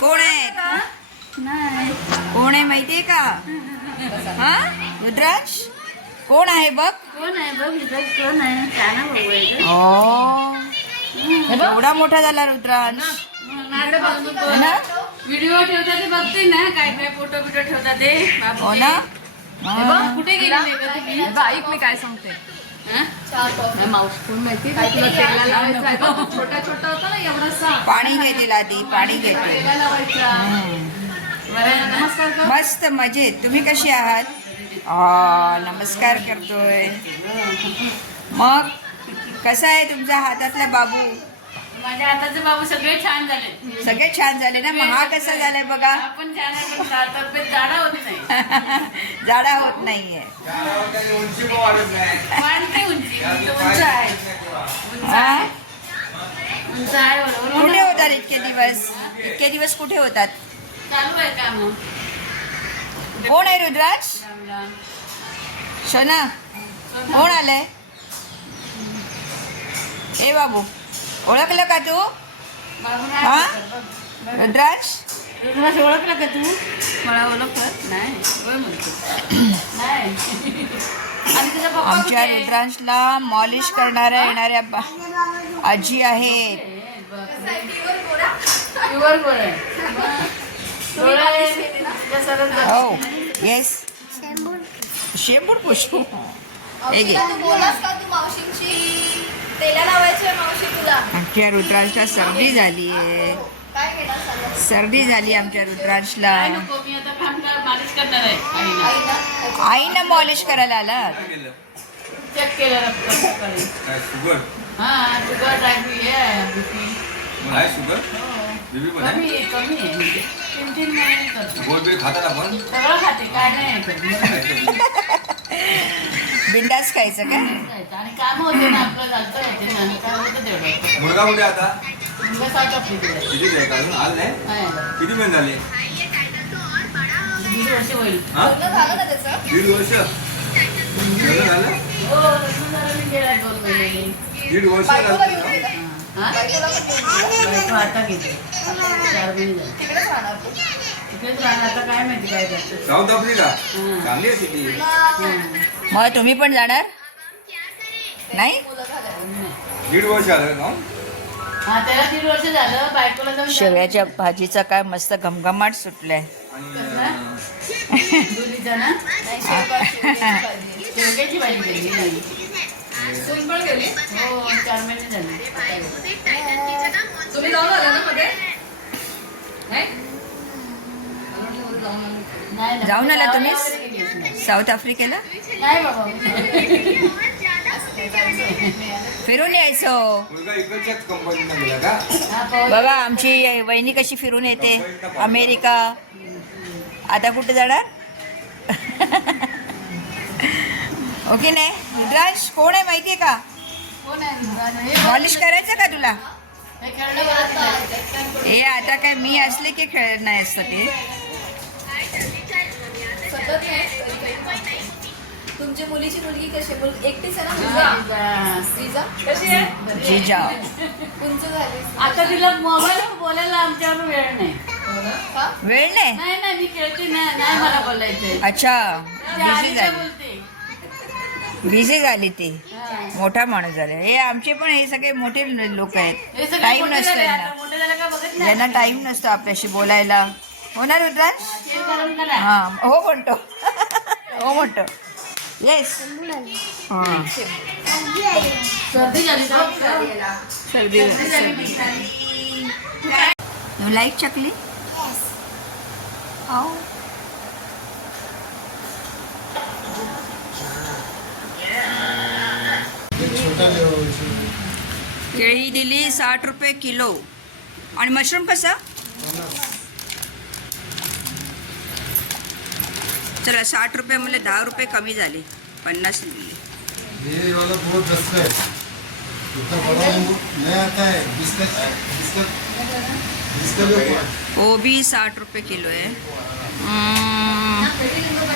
कोण आहेत नाही कोण आहे माहितीये का हा रुद्राज कोण आहे बघ कोण आहे बघ इथं कोण आहे काना भाऊ आहे? ओ एवढा मोठा झाला रुद्रांश हो ना व्हिडिओ ठेवता ते बघते ना काय काय फोटो बिटो ठेवता ते बाबू हो ना हे कुठे गेलेले का तुम्ही ऐक मी काय सांगते हा? छोटा छोटा होता ना पाणी घे तिला ती पाणी घेते. मस्त मजेत. तुम्ही कशी आहात? नमस्कार करतोय. मग कसा आहे तुमच्या हातातला बाबू? माझ्या हाताचे बाबू सगळे छान झाले. सगळे छान झाले ना? मग हा कसा झालाय बघा. आपण छान आहे जाडा होत नाही. जाडा होत नाहीये. कुठे? होतात इतके दिवस? इतके दिवस कुठे होतात? चालू आहे कोण आहे रुद्राज. शोना. कोण आलंय? ए बाबू. ओळखलं का तू? हा? तुला ओळखलं का तू? मला ओळखत नाही. होय म्हणतो. नाही. आणि तुझा पप्पा कुठे? आमच्या? रुद्रांशला मॉलिश करणाऱ्या येणाऱ्या बा- आजी आहेत. प्युअर आहे. जा. हो. येस शेंबूड. पुष्पू. हे घे. तू बोलास का तू मावशींची तेला लावायची मावशी तुला. आमच्या रुद्रांशला सर्दी झाली आहे. काय घेणार सांगा सर्दी झाली आमच्या रुद्रांशला. काय नको मी आता काम कर मालिश करणार आहे आईला. आईला? आईनं मॉलिश करायला आला? चेक केलं? रक्त सकाळी काय शुगर? हा शुगर टायफी आहे बीपी मग आहे शुगर? बीबी पण आहे? कमी आहे कमी आहे. म्हणजे तीन तीन महिने करतो. गोड बीड खातात आपण? सगळं खाते काय नाही. करत. बिंदास खायचं काय. आणि काम होते ना आपलं झालं होते ना काय होतं तेवढं मुलगा कुठे आता? मुलगा साऊथ आफ्रिकेला आहे. किती अजून नाही? महिने झाले? दीड वर्ष होईल. हा? लग्न झालं ना त्याचं? दीड वर्ष? लग्न झालं? हो लग्न झालं मी गेला दोन महिने दीड वर्ष बायकोला झालं. घेऊन गेला हा? बायकोला पण घेऊन गेला. बायको आता गेले. चार महिने झाले. तिकडेच राहणार तू? तिकडेच राहणार आता काय माहिती काय करतं. South Africa. चांगली आहे सिटी मग मग तुम्ही पण जाणार? नाही? दीड वर्ष हा झालं. शेवयाच्या भाजीचा काय मस्त घमघमाट सुटलाय. जाऊन आला ना साऊथ आफ्रिकेला? नाही बाबा. फिरून यायचं. का? बघा आमची वहिनी कशी फिरून येते. अमेरिका. आता कुठे जाणार? ओके नाही रुद्रांश कोण आहे माहितीये का? कोण आहे? हे मॉलिश करायचं का तुला? हे. हे आता काय मी असले की खेळ नाही असतं ते. तुमची मुलीची मुलगी कशी? मुल- एकटीच आहे ना हा, विजा जा. विजा कशी आहे? जिजा. उंच झाली आता तिला मोबाईल बोलायला आमच्यावर वेळ नाही. का? वेळ नाही? नाही नाही मी खेळते ना नाही मला बोलायचंय. अच्छा. बिझी झाली. बोलते. बिझी झाली ती. हा. मोठा माणूस झाला. हे आमचे पण हे सगळे मोठे लोक हे आहेत टाइम नसतो यांना. आता मोठे झाले का बघत नाही. ज्यांना टाइम नसतो आपल्याशी बोलायला. हो ना रुद्राज ते करून करा. हा हो म्हणतो. हो म्हणतो. येस हा. सर्दी झाली तर सर्दी यू लाईक चकली केळी दिली साठ रुपये किलो. आणि मशरूम कसा? चला साठ रुपये म्हणजे दहा रुपये कमी झाले. पन्नास ये वाला बहुत सस्ता है इतना बड़ा आता है भी साठ रुपये किलो आहे.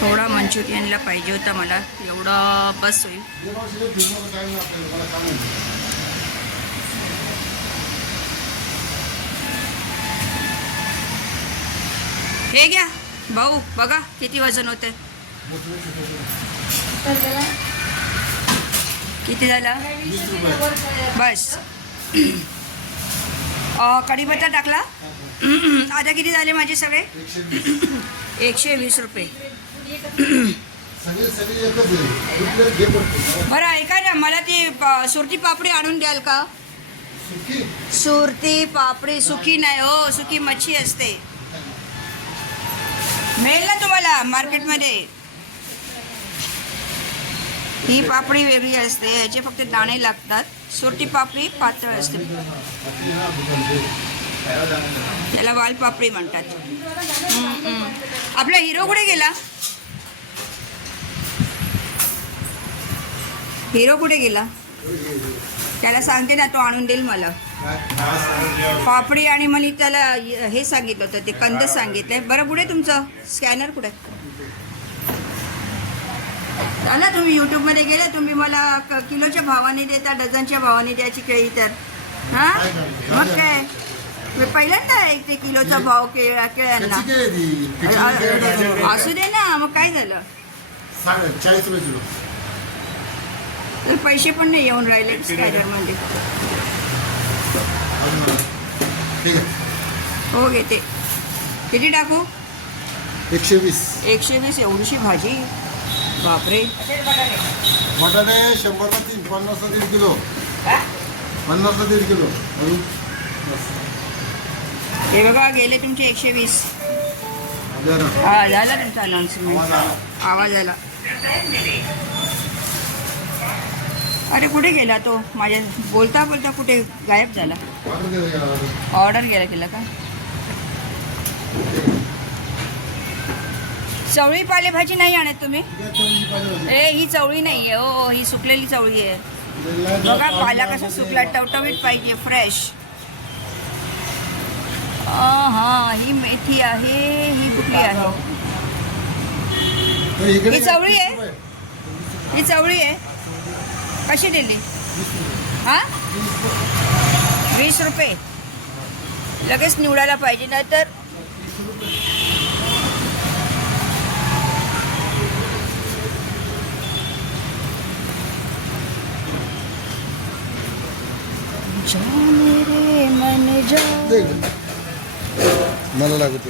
थोडा मंचुरियनला पाहिजे होता मला. एवढा बस होईल. हे घ्या. भाऊ बघा किती वजन होते. किती झालं? बस. कढीपत्ता टाकला? आता किती झाले माझे सगळे? एकशे वीस रुपये. बरं ऐका ना मला ती प- सुरती पापडी आणून द्याल का? सुरती पापडी सुकी नाही हो सुकी मच्छी असते. मिळेल ना तुम्हाला मार्केटमध्ये? ही पापडी वेगळी असते याचे फक्त दाणे लागतात. सुरटी पापडी पातळ असते. त्याला वाल पापडी म्हणतात. आपला हिरो कुठे गेला? हिरो कुठे गेला? त्याला सांगते ना तो आणून देईल मला. पापडी आणि मला त्याला हे सांगितलं होतं ते कंद सांगितलंय. बरं कुठे तुमचं स्कॅनर कुठे? ना तुम्ही यूट्यूबमध्ये गेले तुम्ही मला किलोच्या भावाने देता डझनच्या भावाने द्यायची केळी तर. हां? मग काय? मी पहिल्यांदा ऐकते किलोचा भाव केळ केळ्यांना. ती? असू दे ना मग काय झालं? तर पैसे पण नाही येऊन राहिले स्कॅनरमध्ये ठीक आहे हो घेते. किती टाकू? एकशे वीस. एकशे वीस एवढीशी भाजी. बापरे. बटाटे शंभरला तीन पन्नासला दीड किलो. पन्नासला दीड किलो. हे बघा गेले तुमचे एकशे वीस. हा झाला तुमचा आला. आवाज आला. अरे कुठे गेला तो? माझ्या बोलता बोलता कुठे गायब झाला? ऑर्डर गेला केला का? चवळी पालेभाजी नाही आणत तुम्ही? ए ही चवळी नाही आहे हो, हो ही सुकलेली चवळी आहे. बघा पाला कसा सुकला टवटवीत पाहिजे फ्रेश हा ही मेथी आहे ही कुठली आहे. ही चवळी आहे? ही चवळी आहे. कशी दिली हा वीस रुपये लगेच निवडायला पाहिजे नाहीतर जा मेरे मन जा. मला लागत.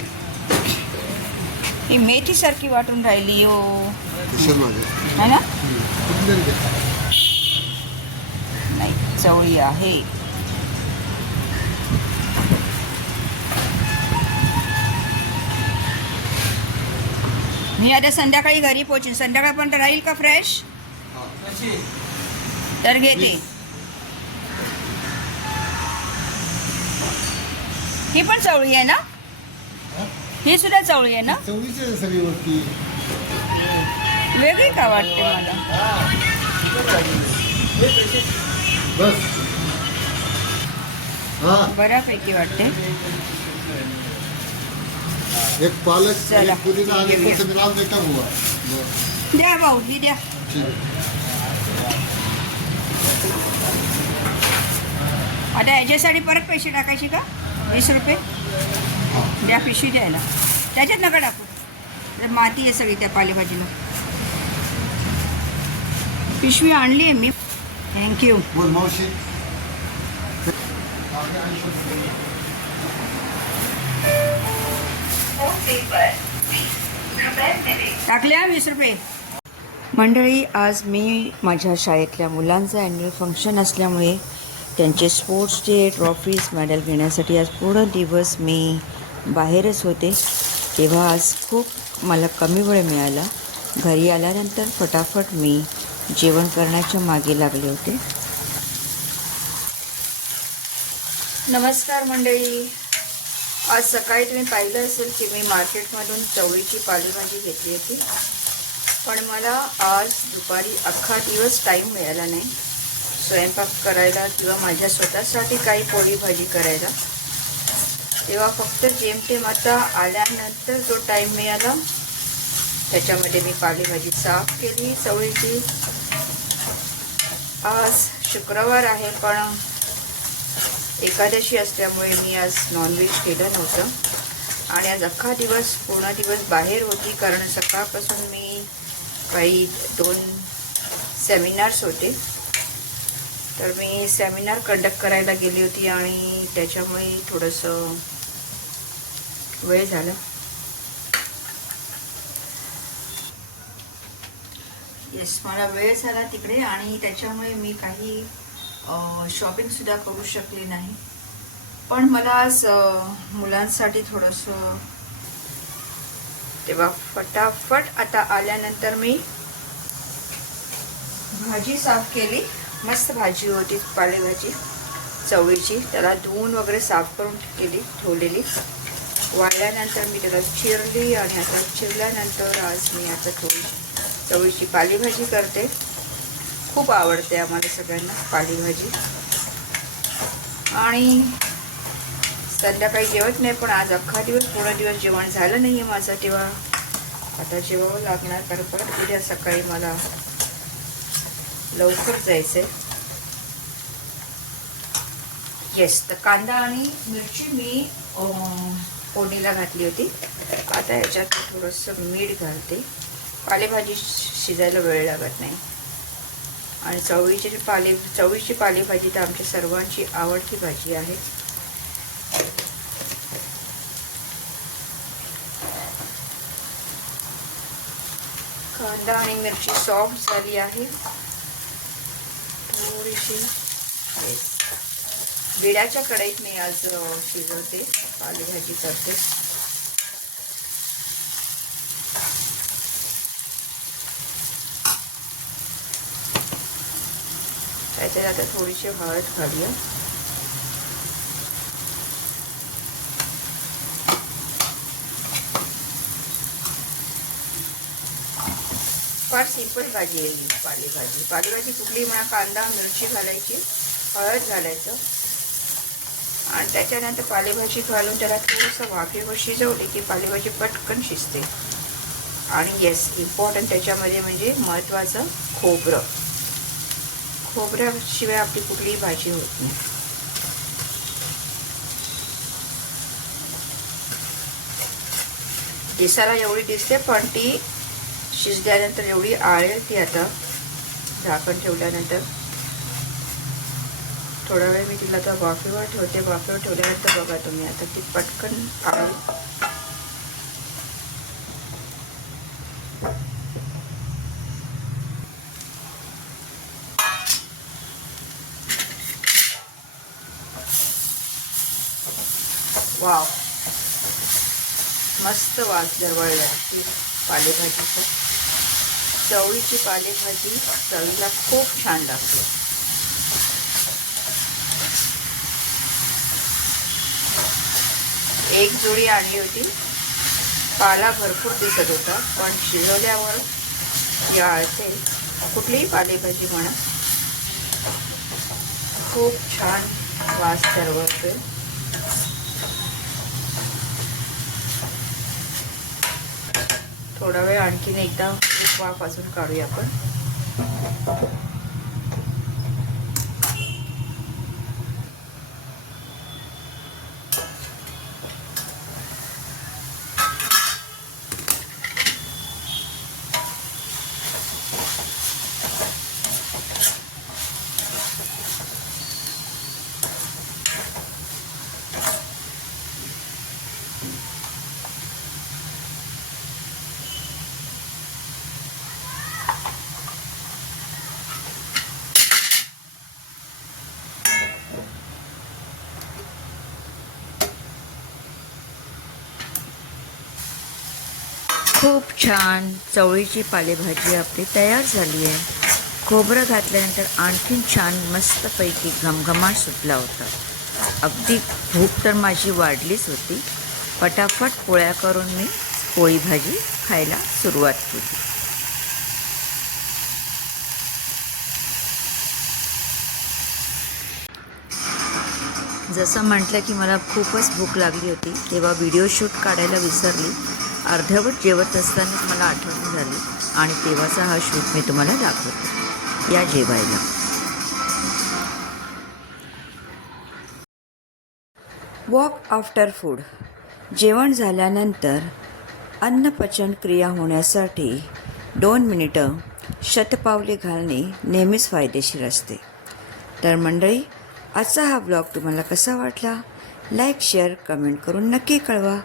ही मेथी सारखी वाटून राहिली हो. है ना चवळी आहे. मी आता संध्याकाळी घरी पोहोचेन संध्याकाळपर्यंत राहील का फ्रेश तर घेते. ही पण चवळी आहे ना? ही? सुद्धा चवळी आहे ना? वेगळी का वाटते मला? बस. हा. बऱ्यापैकी वाटते. एक पालक चला. एक पुदिना आणि घेऊया. कोथिंबीर आणून दे का बुवा. बरं. द्या भाऊ ही द्या. ठीक. आता याच्यासाठी परत पैसे टाकायचे का? वीस रुपये? द्या पिशवी द्यायला. त्याच्यात नका टाकू. तर माती आहे सगळी त्या पालेभाजीला. पिशवी आणली आहे मी थँक्यू बोल मावशी टाकल्या वीस रुपये. मंडळी आज मी माझ्या शाळेतल्या मुलांचं ॲन्युअल फंक्शन असल्यामुळे त्यांचे स्पोर्ट्स डे ट्रॉफीज मेडल घेण्यासाठी आज पूर्ण दिवस मी बाहेरच होते. तेव्हा आज खूप मला कमी वेळ मिळाला. घरी आल्यानंतर फटाफट मी जेवण करण्याच्या मागे लागले होते. नमस्कार मंडळी. आज सकाळी तुम्ही पाहिलं असेल की मी मार्केटमधून चवळीची पालेभाजी घेतली होती. पण मला आज दुपारी अख्खा दिवस टाईम मिळाला नाही. स्वयंपाक करायला किंवा माझ्या स्वतःसाठी काही पोळी भाजी करायला. तेव्हा फक्त जेमतेम आता आल्यानंतर जो टाईम मिळाला त्याच्यामध्ये मी पालेभाजी साफ केली चवळीची आज शुक्रवार आहे पण एकादशी असल्यामुळे मी आज नॉनव्हेज केलं नव्हतं. आणि आज अख्खा दिवस पूर्ण दिवस बाहेर होती कारण सकाळपासून मी काही दोन सेमिनार्स होते. तर मी सेमिनार कंडक्ट करायला गेली होती आणि त्याच्यामुळे थोडंसं वेळ झाला. येस मला वेळ झाला तिकडे आणि त्याच्यामुळे मी काही शॉपिंगसुद्धा करू शकले नाही. पण मला आज मुलांसाठी थोडंसं तेव्हा फटाफट आता आल्यानंतर मी भाजी साफ केली. मस्त भाजी होती पालेभाजी चवळीची. त्याला धुवून वगैरे साफ करून केली ठेवलेली. वाळल्यानंतर मी त्याला चिरली आणि आता चिरल्यानंतर आज मी आता थोडी चवळीची पालेभाजी करते. खूप आवडते आम्हाला सगळ्यांना पालेभाजी. आणि संध्याकाळी जेवत नाही पण आज अख्खा दिवस पूर्ण दिवस जेवण झालं नाही आहे माझं तेव्हा. आता जेवावं लागणार कारण परत उद्या सकाळी मला लवकर जायचं आहे येस तर कांदा आणि मिरची मी फोडणीला घातली होती. आता याच्यात थोडंसं मीठ घालते. पालेभाजी शिजायला वेळ लागत नाही. आणि चवळीची पाले चवळीची पालेभाजी तर आमच्या सर्वांची आवडती भाजी आहे. कांदा आणि मिरची सॉफ्ट झाली आहे. थोडीशी विड्याच्या कढईत मी आज शिजवते पालेभाजी करते. त्याच्यात आता थोडीशी हळद घालूया. फार सिंपल भाजी आहे ही पालेभाजी. पालेभाजी कुठली म्हणा कांदा मिरची घालायची हळद घालायचं. आणि त्याच्यानंतर पालेभाजी घालून त्याला थोडंसं वाफेवर शिजवली की पालेभाजी पटकन शिजते. आणि येस इम्पॉर्टंट त्याच्यामध्ये म्हणजे महत्त्वाचं खोबरं. खोबऱ्याशिवाय आपली कुठलीही भाजी होत नाही दिसायला एवढी दिसते पण ती शिजल्यानंतर एवढी आळेल ती आता झाकण ठेवल्यानंतर थोडा वेळ मी तिला आता वाफेवर ठेवते वाफेवर ठेवल्यानंतर बघा तुम्ही आता ती पटकन आळेल वाव. मस्त वास दरवळला ती पालेभाजीचा चवळीची पालेभाजी चवीला खूप छान लागते. एक जोडी आणली होती. पाला भरपूर दिसत होता पण शिजवल्यावर या कुठलीही पालेभाजी म्हणा. खूप छान वास दरवळतोय थोडा वेळ आणखीन एकदा खूप वाफ अजून काढूया आपण. खूप छान चवळीची पालेभाजी आपली तयार झाली आहे. खोबरं घातल्यानंतर आणखीन छान मस्तपैकी घमघमाट सुटला होता. अगदी भूक तर माझी वाढलीच होती. पटापट पोळ्या करून मी पोळी भाजी खायला सुरुवात केली. जसं म्हटलं की मला खूपच भूक लागली होती तेव्हा व्हिडिओ शूट काढायला विसरली. अर्धवट जेवत असतानाच मला आठवण झाली आणि तेव्हाचा हा शूट मी तुम्हाला दाखवतो. या जेवायला. Walk after food. जेवण झाल्यानंतर अन्नपचन क्रिया होण्यासाठी दोन मिनिटं शतपावले घालणे नेहमीच फायदेशीर असते. तर मंडळी आजचा हा ब्लॉग तुम्हाला कसा वाटला? लाईक शेअर कमेंट करून नक्की कळवा.